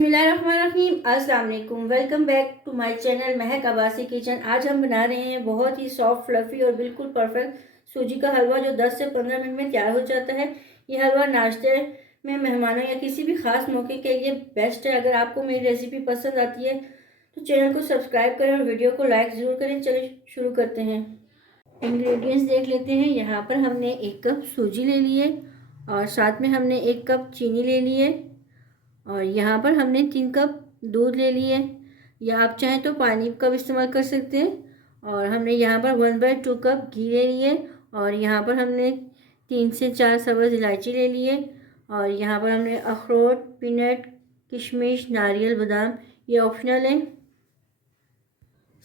बिस्मिल्लाहिर्रहमानिर्रहीम। अस्सलाम वालेकुम। Welcome back to my channel Mehak Abbasi kitchen. आज हम बना रहे हैं बहुत ही सॉफ्ट फ्लफी और बिल्कुल परफेक्ट सूजी का हलवा जो 10 से 15 मिनट में तैयार हो जाता है। ये हलवा नाश्ते में, मेहमानों या किसी भी खास मौके के लिए बेस्ट है। अगर आपको मेरी रेसिपी पसंद आती है तो चैनल को सब्सक्राइब करें और वीडियो को लाइक ज़रूर करें। चलिए शुरू करते हैं। इंग्रेडिएंट्स देख लेते हैं। यहाँ पर हमने 1 कप सूजी ले लिए और साथ में हमने 1 कप चीनी ले लिए और यहाँ पर हमने 3 कप दूध ले लिए, या आप चाहें तो पानी का भी इस्तेमाल कर सकते हैं। और हमने यहाँ पर 1/2 कप घी ले लिए और यहाँ पर हमने 3 से 4 सब्ज़ इलायची ले लिए और यहाँ पर हमने अखरोट, पीनट, किशमिश, नारियल, बादाम, ये ऑप्शनल है।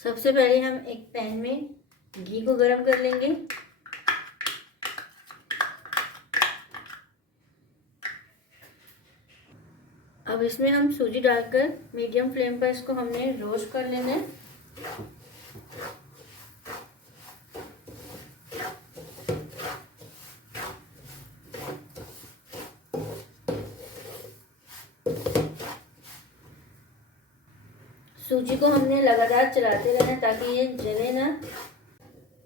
सबसे पहले हम एक पैन में घी को गर्म कर लेंगे। अब इसमें हम सूजी डालकर मीडियम फ्लेम पर इसको हमने रोस्ट कर लेना है। सूजी को हमने लगातार चलाते रहना ताकि ये जले ना।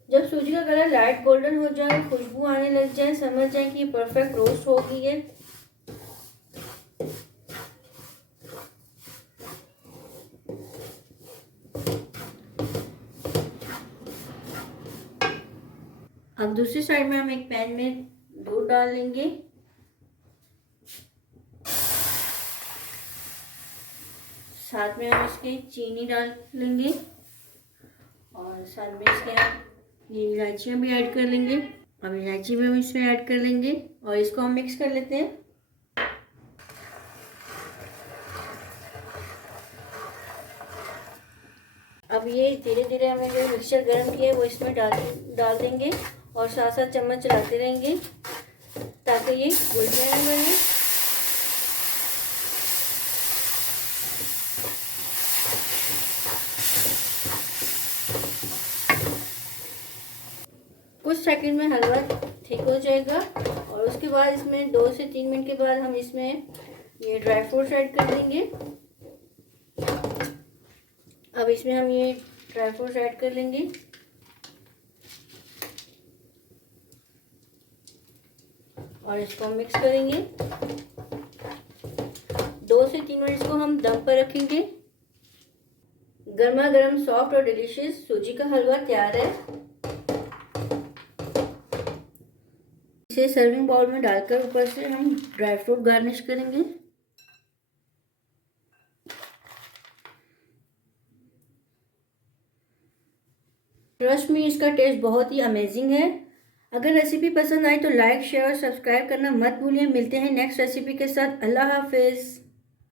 जब सूजी का कलर लाइट गोल्डन हो जाए, खुशबू आने लग जाए, समझ जाए कि परफेक्ट रोस्ट हो गई है। अब दूसरी साइड में हम एक पैन में दूध डाल लेंगे। साथ में हम इसके चीनी डाल लेंगे और साथ में इसके हम ये इलायचियाँ भी ऐड कर लेंगे। अब इलायची भी हम इसमें ऐड कर लेंगे और इसको हम मिक्स कर लेते हैं। अब ये धीरे धीरे हमने जो मिक्सचर गर्म किया है वो इसमें डाल देंगे और साथ साथ चम्मच चलाते रहेंगे ताकि ये गुठलियाँ न बने। कुछ सेकंड में हलवा ठीक हो जाएगा और उसके बाद इसमें 2 से 3 मिनट के बाद हम इसमें ये ड्राई फ्रूट्स ऐड कर देंगे। अब इसमें हम ये ड्राई फ्रूट्स ऐड कर लेंगे और इसको हम मिक्स करेंगे। 2 से 3 मिनट इसको हम दम पर रखेंगे। गर्मा गर्म सॉफ्ट और डिलीशियस सूजी का हलवा तैयार है। इसे सर्विंग बाउल में डालकर ऊपर से हम ड्राई फ्रूट गार्निश करेंगे। ट्रस्ट मी, इसका टेस्ट बहुत ही अमेजिंग है। अगर रेसिपी पसंद आए तो लाइक, शेयर और सब्सक्राइब करना मत भूलिए। मिलते हैं नेक्स्ट रेसिपी के साथ। अल्लाह हाफिज़।